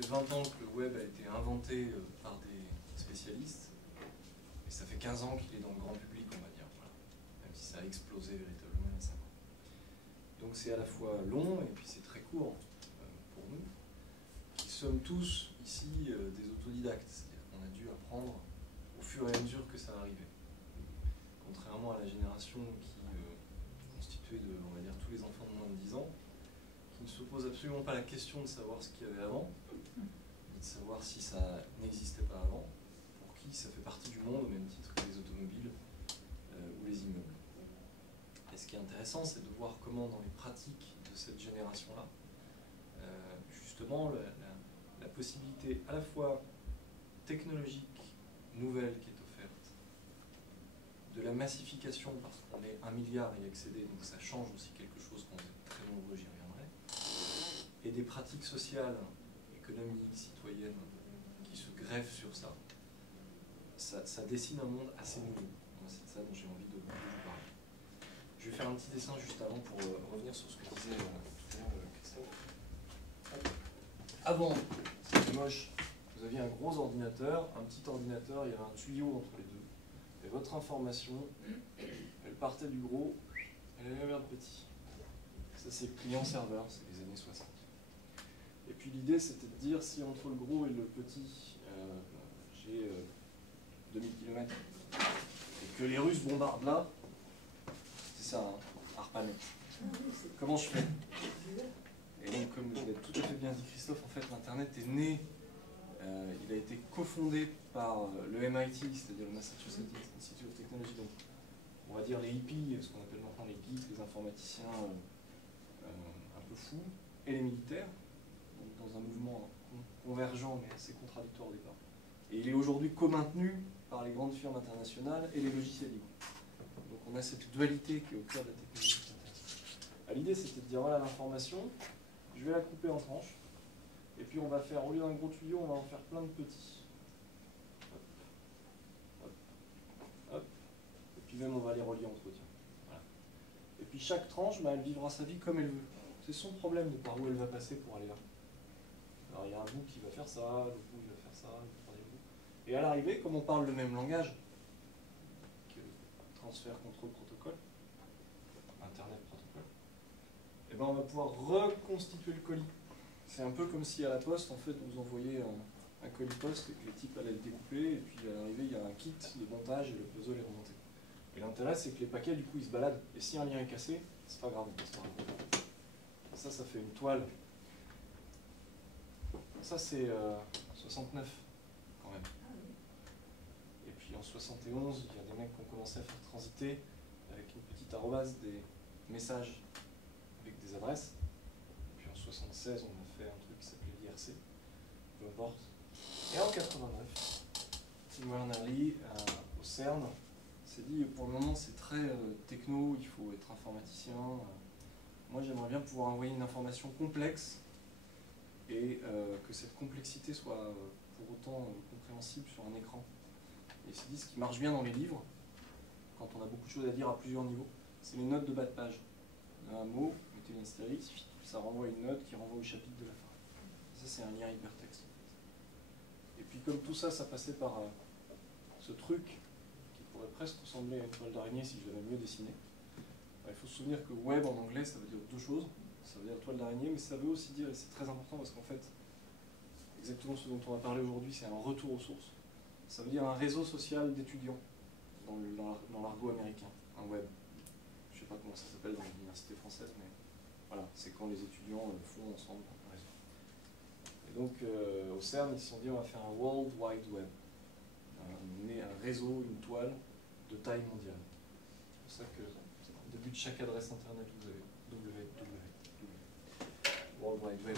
fait 20 ans que le web a été inventé par des spécialistes, et ça fait 15 ans qu'il est dans le grand public, on va dire, voilà. Même si ça a explosé véritablement il y a 5 ans. Donc c'est à la fois long, et puis c'est très court pour nous, qui sommes tous ici des autodidactes, c'est-à-dire qu'on a dû apprendre au fur et à mesure que ça arrivait. Contrairement à la génération qui constituée de, on va dire, tous les enfants de moins de 10 ans, qui ne se posent absolument pas la question de savoir ce qu'il y avait avant, ni de savoir si ça n'existait pas avant, pour qui ça fait partie du monde au même titre que les automobiles ou les immeubles. Et ce qui est intéressant, c'est de voir comment dans les pratiques de cette génération-là, justement, la possibilité à la fois technologique nouvelle qui est offerte, de la massification, parce qu'on est 1 milliard à y accéder, donc ça change aussi quelque chose quand vous êtes très nombreux, j'y reviendrai, et des pratiques sociales, économiques, citoyennes, qui se greffent sur ça, ça dessine un monde assez nouveau. C'est de ça dont j'ai envie de vous parler. Je vais faire un petit dessin juste avant pour revenir sur ce que disait tout à l'heure Christophe. Avant, c'était moche. Vous aviez un gros ordinateur, un petit ordinateur, il y avait un tuyau entre les deux. Et votre information, elle partait du gros, elle allait vers le petit. Ça, c'est client-serveur, c'est les années 60. Et puis l'idée, c'était de dire, si entre le gros et le petit, j'ai 2000 km, et que les Russes bombardent là, c'est ça, hein, ARPANET. Comment je fais? Et donc, comme vous l'avez tout à fait bien dit Christophe, en fait, l'Internet est né, il a été cofondé par le MIT, c'est-à-dire le Massachusetts Institute of Technology, donc on va dire les hippies, ce qu'on appelle maintenant les geeks, les informaticiens un peu fous, et les militaires, donc dans un mouvement convergent mais assez contradictoire au départ. Et il est aujourd'hui co-maintenu par les grandes firmes internationales et les logiciels libres. Donc on a cette dualité qui est au cœur de la technologie. L'idée, c'était de dire, voilà l'information, je vais la couper en tranches, et puis on va faire, au lieu d'un gros tuyau, on va en faire plein de petits. Hop, hop, hop, et puis même on va les relier entre eux. Voilà. Et puis chaque tranche, bah, elle vivra sa vie comme elle veut. C'est son problème de par où elle va passer pour aller là. Alors il y a un bout qui va faire ça, l'autre bout il va faire ça, le troisième bout. Et à l'arrivée, comme on parle le même langage, que transfert, contrôle, protocole, Internet, protocole, et ben on va pouvoir reconstituer le colis. C'est un peu comme si à la poste, en fait, vous envoyez un colis poste et que les types allaient le découper, et puis à l'arrivée, il y a un kit de montage et le puzzle est remonté. Et l'intérêt, c'est que les paquets, du coup, ils se baladent. Et si un lien est cassé, c'est pas grave, on passe par là. Ça fait une toile. Ça, c'est 69, quand même. Et puis en 71, il y a des mecs qui ont commencé à faire transiter avec une petite arrobase des messages avec des adresses. Et puis en 76, on a fait un truc qui s'appelait l'IRC, peu importe. Et en 89, Tim Berners-Lee, au CERN, s'est dit, pour le moment c'est très techno, il faut être informaticien. Moi j'aimerais bien pouvoir envoyer une information complexe et que cette complexité soit pour autant compréhensible sur un écran. Et il s'est dit, ce qui marche bien dans les livres, quand on a beaucoup de choses à dire à plusieurs niveaux, c'est les notes de bas de page. Vous avez un mot, vous mettez une astérix, ça renvoie une note qui renvoie au chapitre de la fin. Ça, c'est un lien hypertexte. En fait. Et puis comme tout ça, ça passait par ce truc qui pourrait presque ressembler à une toile d'araignée si je l'avais mieux dessiné. Il faut se souvenir que web en anglais, ça veut dire deux choses. Ça veut dire toile d'araignée, mais ça veut aussi dire, et c'est très important parce qu'en fait, exactement ce dont on va parler aujourd'hui, c'est un retour aux sources. Ça veut dire un réseau social d'étudiants dans l'argot américain, un web. Je ne sais pas comment ça s'appelle dans l'université française, mais voilà, c'est quand les étudiants font ensemble un réseau. Et donc, au CERN, ils se sont dit, on va faire un World Wide Web. Un réseau, une toile de taille mondiale. C'est pour ça que, au début de chaque adresse internet, vous avez www. World Wide Web.